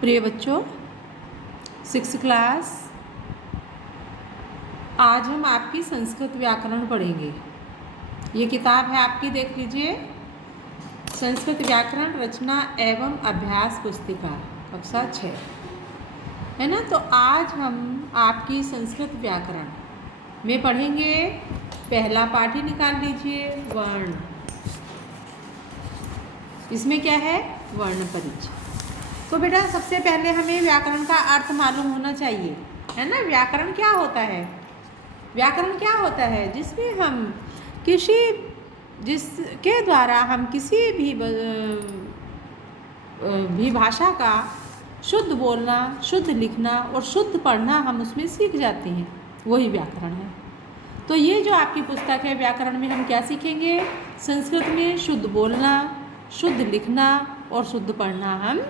प्रिय बच्चों, 6th class, आज हम आपकी संस्कृत व्याकरण पढ़ेंगे। ये किताब है आपकी, देख लीजिए, संस्कृत व्याकरण रचना एवं अभ्यास पुस्तिका, कक्षा 6 है ना। तो आज हम आपकी संस्कृत व्याकरण में पढ़ेंगे। पहला पाठ ही निकाल लीजिए, वर्ण। इसमें क्या है? वर्ण परिचय। तो बेटा सबसे पहले हमें व्याकरण का अर्थ मालूम होना चाहिए, है ना। व्याकरण क्या होता है? व्याकरण क्या होता है? जिसके द्वारा हम किसी भी भाषा का शुद्ध बोलना, शुद्ध लिखना और शुद्ध पढ़ना हम उसमें सीख जाते हैं, वही व्याकरण है। तो ये जो आपकी पुस्तक है, व्याकरण में हम क्या सीखेंगे? संस्कृत में शुद्ध बोलना, शुद्ध लिखना और शुद्ध पढ़ना हम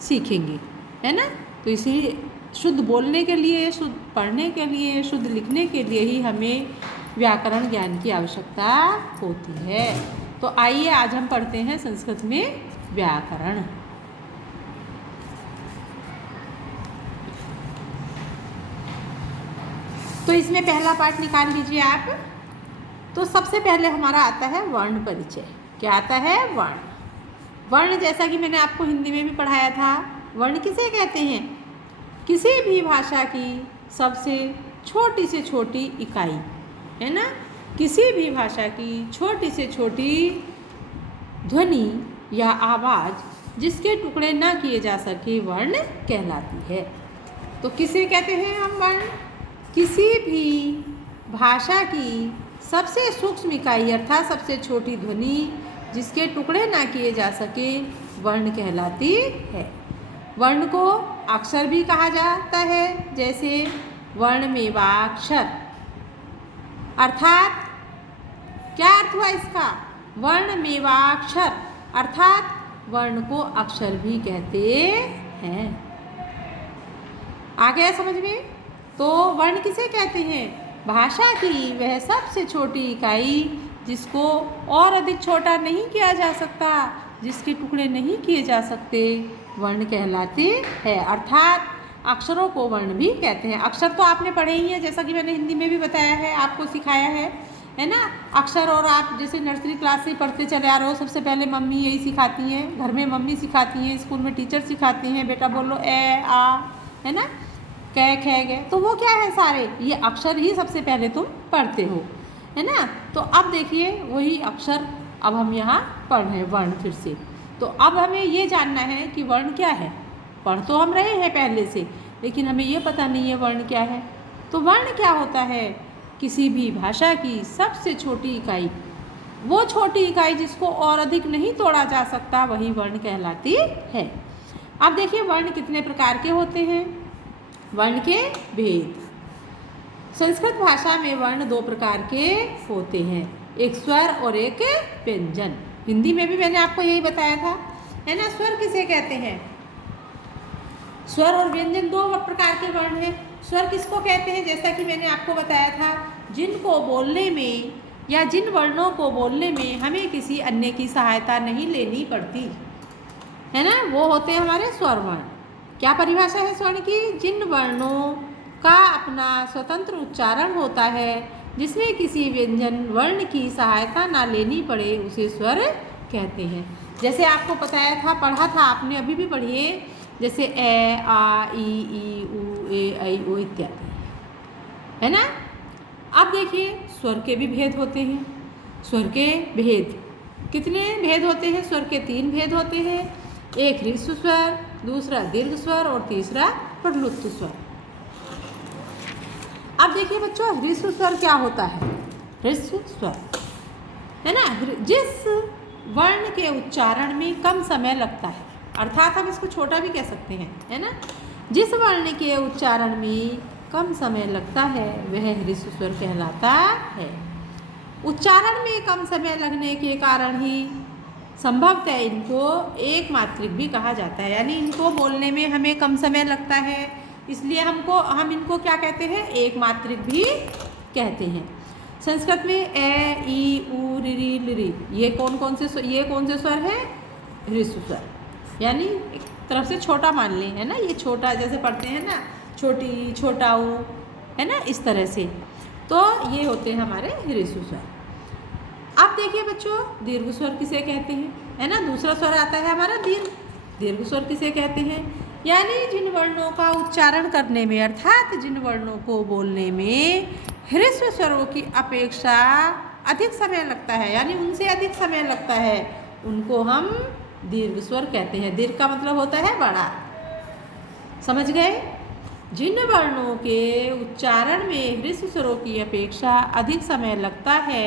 सीखेंगे, है ना। तो इसीलिए शुद्ध बोलने के लिए, शुद्ध पढ़ने के लिए, शुद्ध लिखने के लिए ही हमें व्याकरण ज्ञान की आवश्यकता होती है। तो आइए आज हम पढ़ते हैं संस्कृत में व्याकरण। तो इसमें पहला पाठ निकाल लीजिए आप। तो सबसे पहले हमारा आता है वर्ण परिचय। क्या आता है? वर्ण। वर्ण जैसा कि मैंने आपको हिंदी में भी पढ़ाया था, वर्ण किसे कहते हैं? किसी भी भाषा की सबसे छोटी से छोटी इकाई, है ना। किसी भी भाषा की छोटी से छोटी ध्वनि या आवाज़ जिसके टुकड़े ना किए जा सके, वर्ण कहलाती है। तो किसे कहते हैं हम वर्ण? किसी भी भाषा की सबसे सूक्ष्म इकाई अर्थात सबसे छोटी ध्वनि जिसके टुकड़े ना किए जा सके, वर्ण कहलाती है। वर्ण को अक्षर भी कहा जाता है, जैसे वर्णमेवाक्षर। अर्थात क्या अर्थ हुआ इसका? वर्णमेवाक्षर अर्थात वर्ण को अक्षर भी कहते हैं। आ गया समझ में? तो वर्ण किसे कहते हैं? भाषा की वह सबसे छोटी इकाई जिसको और अधिक छोटा नहीं किया जा सकता, जिसके टुकड़े नहीं किए जा सकते, वर्ण कहलाते हैं। अर्थात अक्षरों को वर्ण भी कहते हैं। अक्षर तो आपने पढ़े ही हैं, जैसा कि मैंने हिंदी में भी बताया है, आपको सिखाया है ना। अक्षर और आप जैसे नर्सरी क्लास से पढ़ते चले आ रहे हो, सबसे पहले मम्मी यही सिखाती हैं, घर में मम्मी सिखाती हैं, स्कूल में टीचर सिखाती हैं, बेटा बोलो ए आ, है ना, कै खे गे। तो वो क्या है? सारे ये अक्षर ही सबसे पहले तुम पढ़ते हो, है ना। तो अब देखिए वही अक्षर अब हम यहाँ पढ़ रहे हैं, वर्ण फिर से। तो अब हमें ये जानना है कि वर्ण क्या है। पढ़ तो हम रहे हैं पहले से, लेकिन हमें ये पता नहीं है वर्ण क्या है। तो वर्ण क्या होता है? किसी भी भाषा की सबसे छोटी इकाई, वो छोटी इकाई जिसको और अधिक नहीं तोड़ा जा सकता, वही वर्ण कहलाती है। अब देखिए वर्ण कितने प्रकार के होते हैं। वर्ण के भेद। संस्कृत भाषा में वर्ण दो प्रकार के होते हैं, एक स्वर और एक व्यंजन। हिंदी में भी मैंने आपको यही बताया था, है ना। स्वर किसे कहते हैं? स्वर और व्यंजन दो प्रकार के वर्ण हैं। स्वर किसको कहते हैं? जैसा कि मैंने आपको बताया था, जिनको बोलने में या जिन वर्णों को बोलने में हमें किसी अन्य की सहायता नहीं लेनी पड़ती, है ना, वो होते हैं हमारे स्वर वर्ण। क्या परिभाषा है स्वर्ण की? जिन वर्णों का अपना स्वतंत्र उच्चारण होता है, जिसमें किसी व्यंजन वर्ण की सहायता ना लेनी पड़े, उसे स्वर कहते हैं। जैसे आपको बताया था, पढ़ा था आपने, अभी भी पढ़िए, जैसे ए आ ई उ ए ऐ ओ इत्यादि, है ना। अब देखिए स्वर के भी भेद होते हैं। स्वर के भेद कितने भेद होते हैं? स्वर के 3 भेद होते हैं। एक ह्रस्व स्वर, दूसरा दीर्घ स्वर और तीसरा प्रलुप्त स्वर। अब देखिए बच्चों, ह्रस्व स्वर क्या होता है? ह्रस्व स्वर, है ना, जिस वर्ण के उच्चारण में कम समय लगता है, अर्थात हम इसको छोटा भी कह सकते हैं, है ना। जिस वर्ण के उच्चारण में कम समय लगता है वह ह्रस्व स्वर कहलाता है। उच्चारण में कम समय लगने के कारण ही संभवतः इनको एक मात्रिक भी कहा जाता है, यानी इनको बोलने में हमें कम समय लगता है, इसलिए हम इनको क्या कहते हैं? एक मात्रिक भी कहते हैं। संस्कृत में ए ई उ रि रि लि रि, ये कौन से स्वर हैं? ह्रस्व स्वर। यानी एक तरफ से छोटा मान लें, है ना, ये छोटा जैसे पढ़ते हैं ना, छोटी, छोटा ऊ, है ना, इस तरह से। तो ये होते हैं हमारे ह्रस्व स्वर। अब देखिए बच्चों, दीर्घ स्वर किसे कहते हैं, है ना, दूसरा स्वर आता है हमारा दीर्घ। दीर्घ स्वर किसे कहते हैं, यानी जिन वर्णों का उच्चारण करने में अर्थात जिन वर्णों को बोलने में ह्रस्व स्वरों की अपेक्षा अधिक समय लगता है, यानी उनसे अधिक समय लगता है, उनको हम दीर्घ स्वर कहते हैं। दीर्घ का मतलब होता है बड़ा, समझ गए। जिन वर्णों के उच्चारण में ह्रस्व स्वरों की अपेक्षा अधिक समय लगता है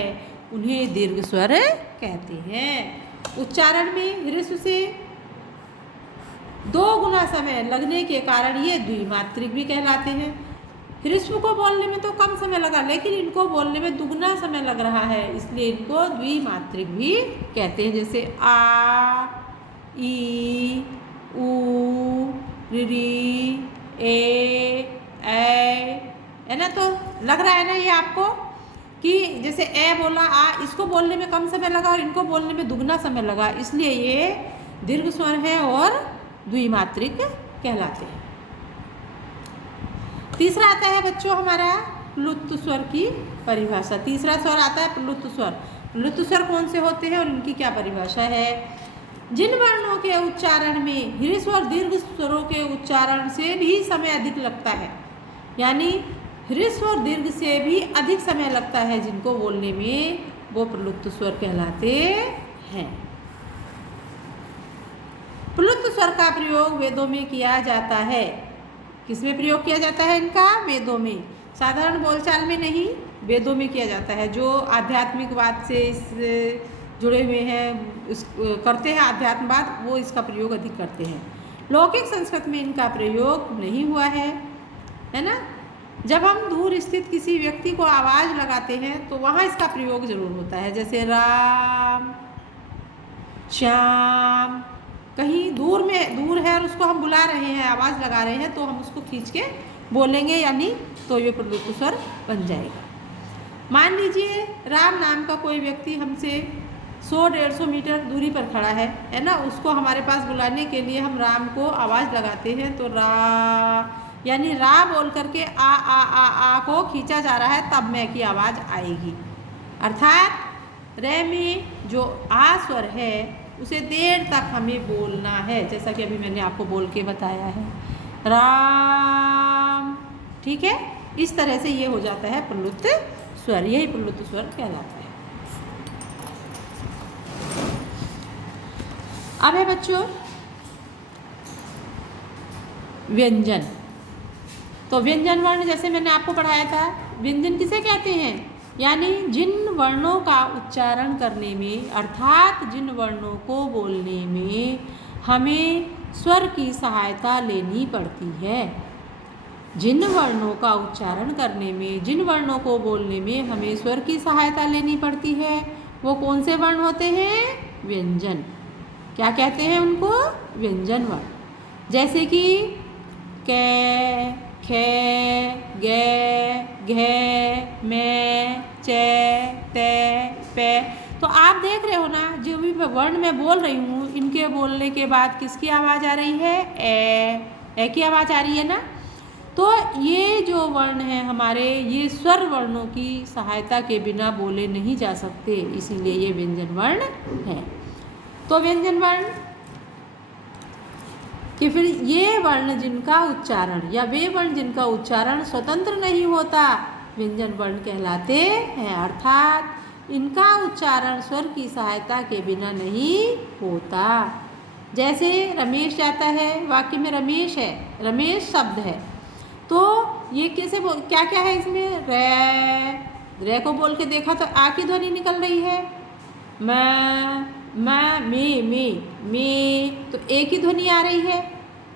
उन्हें दीर्घ स्वर कहते हैं। उच्चारण में ह्रस्व से 2 गुना समय लगने के कारण ये द्विमात्रिक भी कहलाते हैं। ह्रस्व को बोलने में तो कम समय लगा, लेकिन इनको बोलने में दुगना समय लग रहा है, इसलिए इनको द्विमात्रिक भी कहते हैं। जैसे आ, ई, ऊ, री, ए, है ना। तो लग रहा है ना ये आपको कि जैसे ए बोला, आ, इसको बोलने में कम समय लगा और इनको बोलने में दुगना समय लगा, इसलिए ये दीर्घ स्वर है और द्विमात्रिक कहलाते हैं। तीसरा आता है बच्चों हमारा प्लुत स्वर की परिभाषा। तीसरा स्वर आता है प्लुत स्वर। प्लुत स्वर कौन से होते हैं और इनकी क्या परिभाषा है। जिन वर्णों के उच्चारण में ह्रस्व और दीर्घ स्वरों के उच्चारण से भी समय अधिक लगता है, यानी ह्रस्व और दीर्घ से भी अधिक समय लगता है जिनको बोलने में, वो प्लुत स्वर कहलाते हैं। प्लुत स्वर का प्रयोग वेदों में किया जाता है। किसमें प्रयोग किया जाता है इनका, वेदों में। साधारण बोलचाल में नहीं, वेदों में किया जाता है। जो आध्यात्मिकवाद से जुड़े हुए हैं, इस करते हैं आध्यात्मवाद, वो इसका प्रयोग अधिक करते हैं। लौकिक संस्कृत में इनका प्रयोग नहीं हुआ है ना। जब हम दूर स्थित किसी व्यक्ति को आवाज़ लगाते हैं तो वहाँ इसका प्रयोग जरूर होता है। जैसे राम, श्याम, कहीं दूर है और उसको हम बुला रहे हैं, आवाज़ लगा रहे हैं, तो हम उसको खींच के बोलेंगे, यानी तो ये प्लुत स्वर बन जाएगा। मान लीजिए राम नाम का कोई व्यक्ति हमसे 100-150 मीटर दूरी पर खड़ा है ना। उसको हमारे पास बुलाने के लिए हम राम को आवाज़ लगाते हैं, तो रा, यानी रा बोल करके आ को खींचा जा रहा है, तब मैं की आवाज़ आएगी। अर्थात रे में जो आ स्वर है उसे देर तक हमें बोलना है, जैसा कि अभी मैंने आपको बोल के बताया है, राम। ठीक है, इस तरह से ये हो जाता है प्लुत स्वर। यही प्लुत स्वर कहलाता है। अब है बच्चों व्यंजन। तो व्यंजन वर्ण जैसे मैंने आपको पढ़ाया था, व्यंजन किसे कहते हैं, यानी जिन वर्णों का उच्चारण करने में अर्थात जिन वर्णों को बोलने में हमें स्वर की सहायता लेनी पड़ती है। जिन वर्णों का उच्चारण करने में, जिन वर्णों को बोलने में हमें स्वर की सहायता लेनी पड़ती है, वो कौन से वर्ण होते हैं, व्यंजन। क्या कहते हैं उनको, व्यंजन वर्ण। जैसे कि कै, खे, गे, घे, मैं, चे, ते, पे। तो आप देख रहे हो ना, जो भी वर्ण मैं बोल रही हूँ, इनके बोलने के बाद किसकी आवाज़ आ रही है, ए की आवाज़ आ रही है ना। तो ये जो वर्ण हैं हमारे, ये स्वर वर्णों की सहायता के बिना बोले नहीं जा सकते, इसीलिए ये व्यंजन वर्ण है। तो व्यंजन वर्ण कि फिर ये वर्ण जिनका उच्चारण या वे वर्ण जिनका उच्चारण स्वतंत्र नहीं होता, व्यंजन वर्ण कहलाते हैं। अर्थात इनका उच्चारण स्वर की सहायता के बिना नहीं होता। जैसे रमेश जाता है, वाक्य में रमेश है, रमेश शब्द है, तो ये कैसे क्या क्या है इसमें, रे को बोल के देखा तो आ की ध्वनि निकल रही है। मैं, में, तो ए की ध्वनि आ रही है,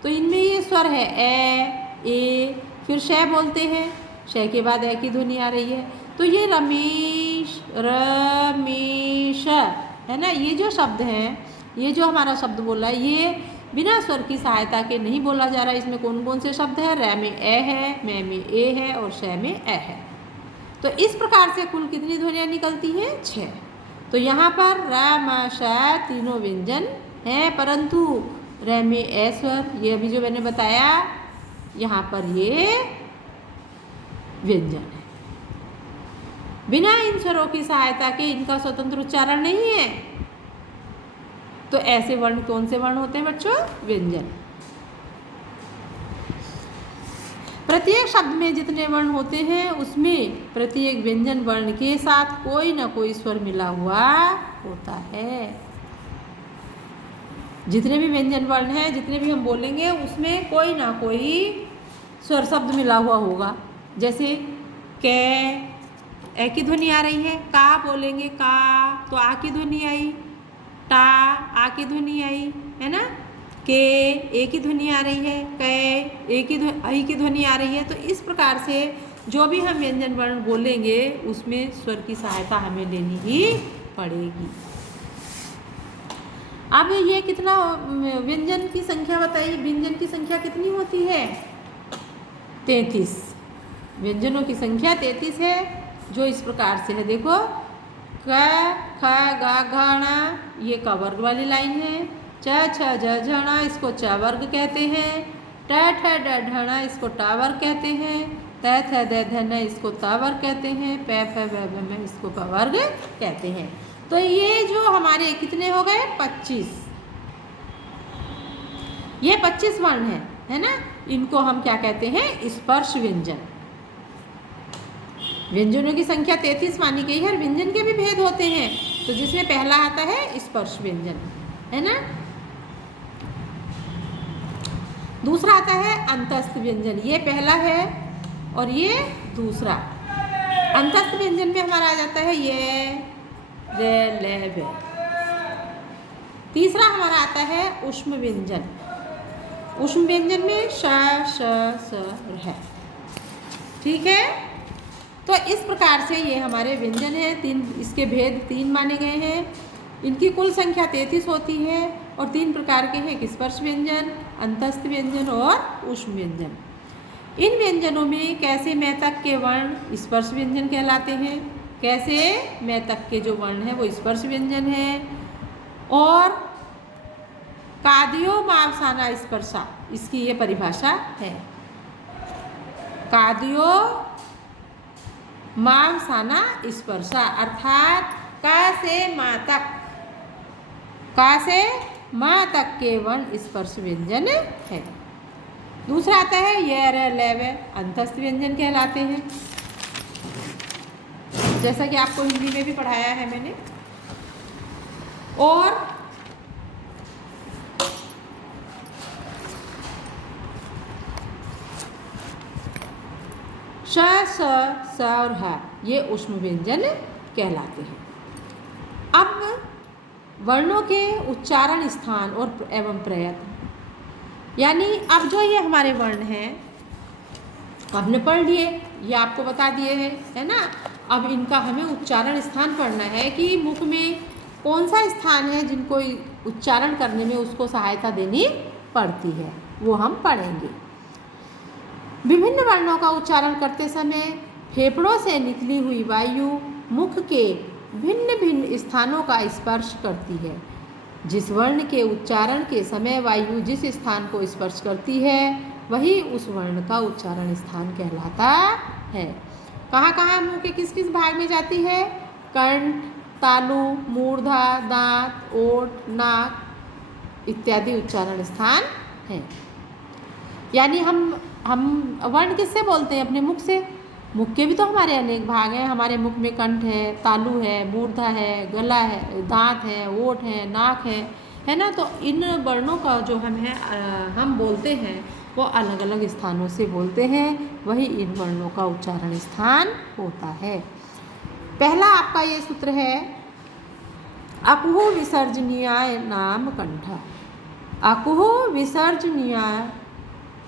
तो इनमें ये स्वर है ए। फिर शय बोलते हैं, शय के बाद ए की ध्वनि आ रही है, तो ये रमेश, रमेश है ना। ये जो शब्द हैं, ये जो हमारा शब्द बोला है, ये बिना स्वर की सहायता के नहीं बोला जा रहा है। इसमें कौन कौन से शब्द हैं, रे में ए है, मैं में ए है और शय में ए है। तो इस प्रकार से कुल कितनी ध्वनियाँ निकलती हैं, 6। तो यहाँ पर र, म, श तीनों व्यंजन हैं, परंतु रे में ए स्वर, ये अभी जो मैंने बताया, यहाँ पर ये व्यंजन है। बिना इन स्वरों की सहायता के इनका स्वतंत्र उच्चारण नहीं है। तो ऐसे वर्ण कौन से वर्ण होते हैं बच्चों? व्यंजन। प्रत्येक शब्द में जितने वर्ण होते हैं उसमें प्रत्येक व्यंजन वर्ण के साथ कोई ना कोई स्वर मिला हुआ होता है। जितने भी व्यंजन वर्ण हैं, जितने भी हम बोलेंगे, उसमें कोई ना कोई स्वर शब्द मिला हुआ होगा। जैसे कै, ए की ध्वनि आ रही है, का बोलेंगे का तो आ की ध्वनि आई, टा आ की ध्वनि आई, है ना। के ए की ध्वनि आ रही है, कै ए की आई की ध्वनि आ रही है। तो इस प्रकार से जो भी हम व्यंजन वर्ण बोलेंगे उसमें स्वर की सहायता हमें लेनी ही पड़ेगी। अब ये कितना व्यंजन की संख्या बताइए, व्यंजन की संख्या कितनी होती है? 33। व्यंजनों की संख्या 33 है, जो इस प्रकार से है। देखो, क ख ग घ ण, ये क वर्ग वाली लाइन है। च छ ज झ ण, इसको च वर्ग कहते हैं। ट ठ ड ढ ण, इसको ट वर्ग कहते हैं। त थ द ध न, इसको त वर्ग कहते हैं। प फ ब भ म, इसको प वर्ग कहते हैं। तो ये जो हमारे कितने हो गए? 25। ये 25 वर्ण है ना। इनको हम क्या कहते हैं? स्पर्श व्यंजन। व्यंजनों की संख्या 33 मानी गई है और व्यंजन के भी भेद होते हैं। तो जिसमें पहला आता है स्पर्श व्यंजन, है ना। दूसरा आता है अंतस्थ व्यंजन, ये पहला है और ये दूसरा। अंतस्थ व्यंजन में हमारा आ जाता है ये रे ले वे। तीसरा हमारा आता है ऊष्म व्यंजन। ऊष्म व्यंजन में श श स है। ठीक है। तो इस प्रकार से ये हमारे व्यंजन हैं। तीन, इसके भेद 3 माने गए हैं। इनकी कुल संख्या 33 होती है और 3 प्रकार के हैं: स्पर्श व्यंजन, अंतस्थ व्यंजन और ऊष्म व्यंजन। इन व्यंजनों में कैसे मैं तक के वर्ण स्पर्श व्यंजन कहलाते हैं, कैसे मैं तक के जो वर्ण हैं वो स्पर्श व्यंजन हैं। और कादियो मावसाना स्पर्शा, इसकी ये परिभाषा है। कादियो मावसाना स्पर्शा अर्थात का से माँ तक, का से माँ तक के वर्ण स्पर्श व्यंजन है। दूसरा आता है ये रे ले वे, अंतस्थ व्यंजन कहलाते हैं। जैसा कि आपको हिंदी में भी पढ़ाया है मैंने। और श स और ह, ये ऊष्म व्यंजन कहलाते हैं। अब वर्णों के उच्चारण स्थान और एवं प्रयत्न, यानी अब जो ये हमारे वर्ण हैं हमने पढ़ लिए, ये आपको बता दिए हैं, है ना। अब इनका हमें उच्चारण स्थान पढ़ना है कि मुख में कौन सा स्थान है जिनको उच्चारण करने में उसको सहायता देनी पड़ती है, वो हम पढ़ेंगे। विभिन्न वर्णों का उच्चारण करते समय फेफड़ों से निकली हुई वायु मुख के भिन्न भिन्न स्थानों का स्पर्श करती है। जिस वर्ण के उच्चारण के समय वायु जिस स्थान को स्पर्श करती है वही उस वर्ण का उच्चारण स्थान कहलाता है। कहाँ कहाँ मुंह के किस किस भाग में जाती है? कंठ, तालु, मूर्धा, दांत, ओठ, नाक इत्यादि उच्चारण स्थान हैं। यानी हम वर्ण किससे बोलते हैं? अपने मुख से। मुख के भी तो हमारे अनेक भाग हैं। हमारे मुख में कंठ है, तालु है, मूर्धा है, गला है, दांत है, ओठ है, नाक है ना। तो इन वर्णों का जो हम बोलते हैं वो अलग अलग स्थानों से बोलते हैं, वही इन वर्णों का उच्चारण स्थान होता है। पहला आपका ये सूत्र है अकुह विसर्जनीयाय नाम कंठा। अकुह विसर्जनीयाय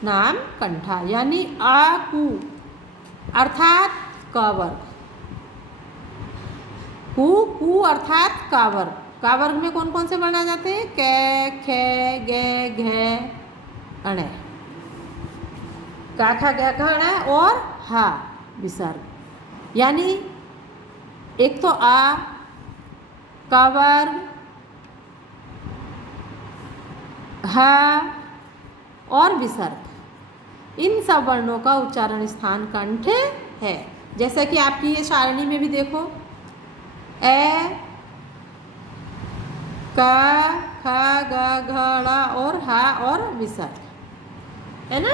नाम कंठा, यानी आकु अर्थात क वर्ग, कु अर्थात का वर्ग। का वर्ग में कौन कौन से वर्ण आ जाते हैं? कै, खे, गे, घे, अणे, का, खा, गा, खा, अणे और हा विसर्ग। यानी एक तो आ, का वर्ग, ह और विसर्ग, इन सब वर्णों का उच्चारण स्थान कंठ है। जैसा कि आपकी ये सारणी में भी देखो, ए, क, ख, ग, घ, ड़ और ह और विसर्ग, है ना।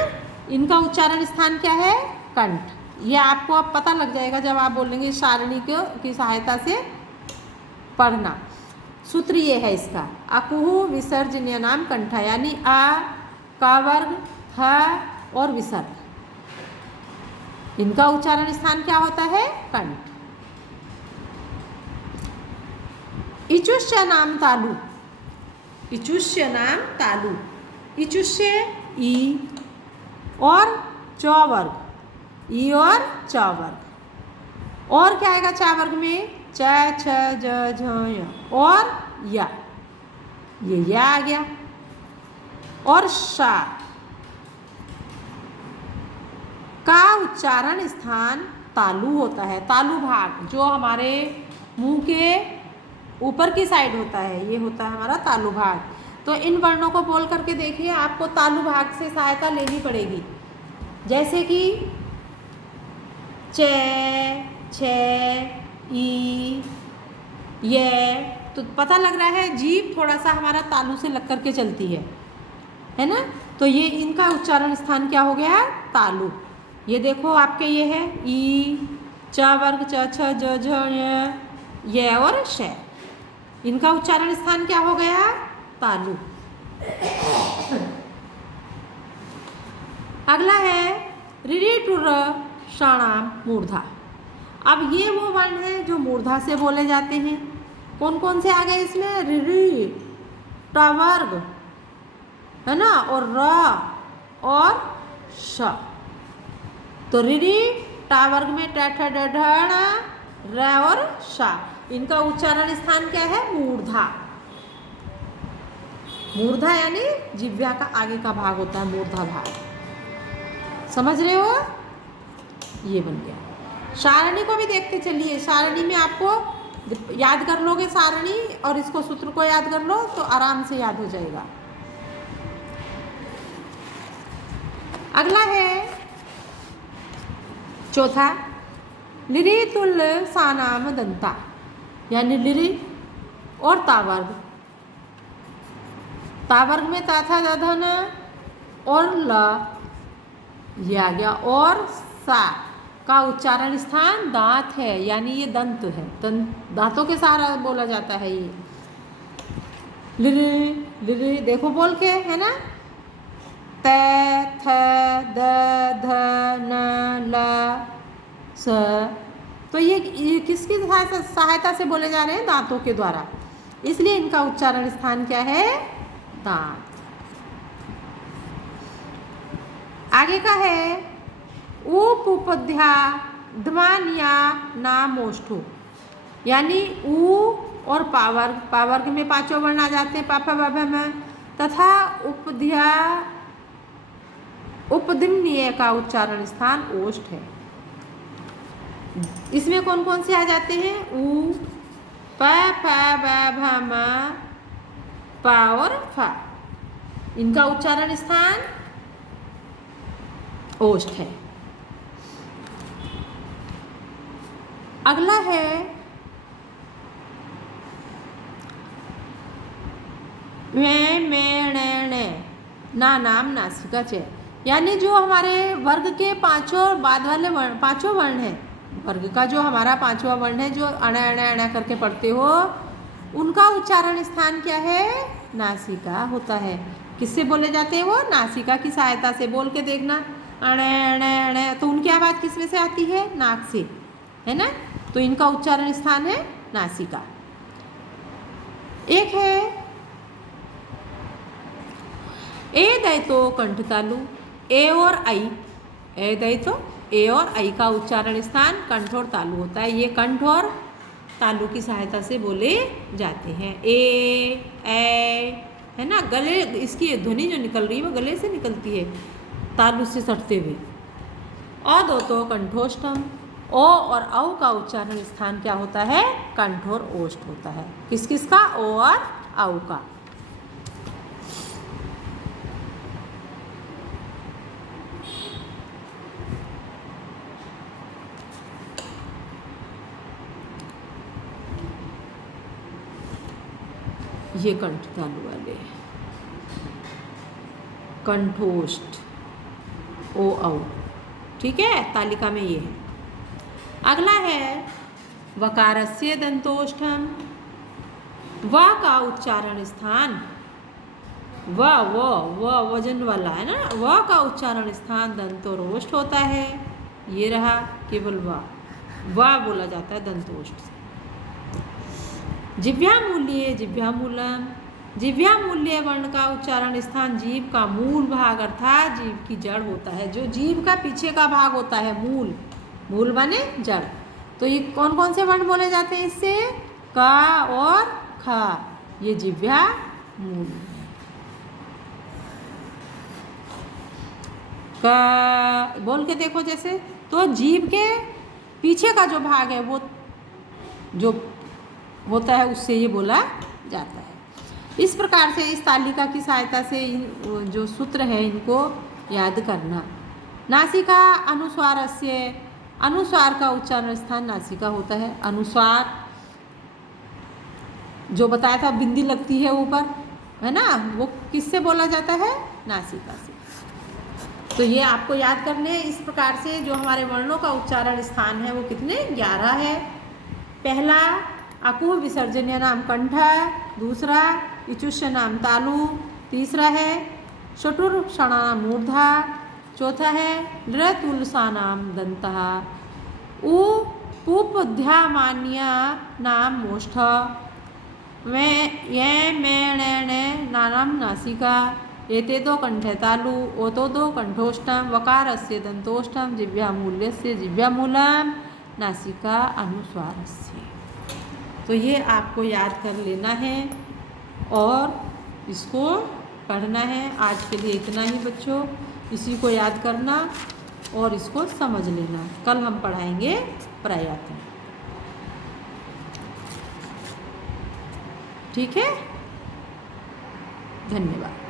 इनका उच्चारण स्थान क्या है? कंठ। ये आपको अब पता लग जाएगा जब आप बोलेंगे सारणी की सहायता से पढ़ना। सूत्र ये है इसका, अकुहु विसर्जनीय नाम कंठा, यानी आ, का वर्ग, ह और विसर्ग, इनका उच्चारण स्थान क्या होता है? कंठ। इचुष्य नाम तालु, इचुष्य नाम तालु, इचुष्य ई और च वर्ग, ई और च वर्ग, और क्या आएगा च वर्ग में? च, छ, ज, झ, य और या, ये या आ गया। और शा का उच्चारण स्थान तालु होता है। तालु भाग जो हमारे मुंह के ऊपर की साइड होता है, ये होता है हमारा तालु भाग। तो इन वर्णों को बोल करके देखिए, आपको तालु भाग से सहायता लेनी पड़ेगी। जैसे कि चे, छे, ई, ये, तो पता लग रहा है जीभ थोड़ा सा हमारा तालु से लग करके चलती है ना। तो ये इनका उच्चारण स्थान क्या हो गया? तालु। ये देखो आपके ये है ई, च वर्ग, च, छ, ज, झ, ये और श, इनका उच्चारण स्थान क्या हो गया? तालु। अगला है ऋ, टुर, षाणाम, मूर्धा। अब ये वो वर्ण हैं जो मूर्धा से बोले जाते हैं। कौन कौन से आ गए इसमें? ऋ, ट वर्ग, है ना, और र और श। तो ऋ, ट वर्ग में ट, ठ, ड, ढ, ण, र और श, इनका उच्चारण स्थान क्या है? मूर्धा। मूर्धा यानी जिह्वा का आगे का भाग होता है मूर्धा भाग, समझ रहे हो? ये बन गया। सारणी को भी देखते चलिए। सारणी में आपको याद कर लोगे सारणी और इसको सूत्र को याद कर लो तो आराम से याद हो जाएगा। अगला है चौथा, लिरि तुल सानाम दंता, यानी लिरि और तावर्ग। तावर्ग में ता, था, दा, धा, न और ल, ये आ गया। और सा का उच्चारण स्थान दांत है, यानी ये दंत है, दांतों के सहारा बोला जाता है ये। लिरि, लिरि देखो बोल के, है ना, त, थ, द, ध, न, ल, स। तो ये किसकी सहायता से बोले जा रहे हैं? दांतों के द्वारा, इसलिए इनका उच्चारण स्थान क्या है? दांत। आगे का है उप, उपध्या, ध्मानिया, नामोष्ठु, यानी ऊ और पावर्ग, पावर्ग में पांचों वर्ण आ जाते हैं पापा बाबा में, तथा उपध्या, उपधिम्नीय का उच्चारण स्थान ओष्ठ है। इसमें कौन कौन से आ जाते हैं? ऊ, प, फ, ब, भ, म, प और फ, इनका उच्चारण स्थान ओष्ठ है। अगला है ना नाम नासिका चे, यानी जो हमारे वर्ग के पांचों बाद वाले वर्ण, पांचों वर्ण हैं, वर्ग का जो हमारा पांचवा वर्ण है जो अणा अणा अणा करके पढ़ते हो, उनका उच्चारण स्थान क्या है? नासिका होता है। किससे बोले जाते हैं वो? नासिका की सहायता से। बोल के देखना, अण अण अण, तो उनकी आवाज़ किस में से आती है? नाक से, है ना। तो इनका उच्चारण स्थान है नासिका। एक है ए दैतो कंठ तालु, ए और आई, ए दैतो, ए और आई का उच्चारण स्थान कंठ और तालु होता है। ये कंठ और तालु की सहायता से बोले जाते हैं। ए, है ना, गले, इसकी ध्वनि जो निकल रही है वो गले से निकलती है तालु से सटते हुए। अ दो तो कंठोष्ठम, ओ और औ का उच्चारण स्थान क्या होता है? कंठ और ओष्ठ होता है। किस किस का? ओ और औ का। ये कंठ तालु वाले, कंठोष्ठ, ओ औ। ठीक है, तालिका में ये है। अगला है वकारस्य दंतोष्ठम। व का उच्चारण स्थान, व वजन वाला है ना, व का उच्चारण स्थान दंतोरोष्ठ होता है। ये रहा केवल व बोला जाता है दंतोष्ठ से। जिह्वामूल्ये जिह्वामूलम। जिह्वामूल्य वर्ण का उच्चारण स्थान जीभ का मूल भाग अर्थात जीभ की जड़ होता है। जो जीभ का पीछे का भाग होता है, मूल, मूल माने जड़। तो ये कौन कौन से वर्ण बोले जाते हैं इससे? का और खा, ये जिह्वामूल। का बोल के देखो जैसे, तो जीभ के पीछे का जो भाग है वो जो होता है उससे ये बोला जाता है। इस प्रकार से इस तालिका की सहायता से इन जो सूत्र है इनको याद करना। नासिका अनुस्वारस्य, अनुस्वार का उच्चारण स्थान नासिका होता है। अनुस्वार जो बताया था, बिंदी लगती है ऊपर, है ना, वो किससे बोला जाता है? नासिका से। तो ये आपको याद करने हैं। इस प्रकार से जो हमारे वर्णों का उच्चारण स्थान है वो कितने? 11 है। पहला अकुह विसर्जन्य नाम कंठ, दूसरा इचुष्य नाम तालु, तीसरा है चतुर्षणा नाम मूर्धा, चौथा है लृतुलसा नाम दंतः, उपुध्यामान्य नाम मोष्ठ, नाम नासिका, एते दो कंठे तालु, ओतो दो कंठोष्ठम, वकारस्य दंतोष्ठम, जिह्वामूल्यस्य जिह्वामूलम, नासिका अनुस्वारस्य। तो ये आपको याद कर लेना है और इसको पढ़ना है। आज के लिए इतना ही बच्चों, इसी को याद करना और इसको समझ लेना। कल हम पढ़ाएंगे प्रयत्न। ठीक है, धन्यवाद।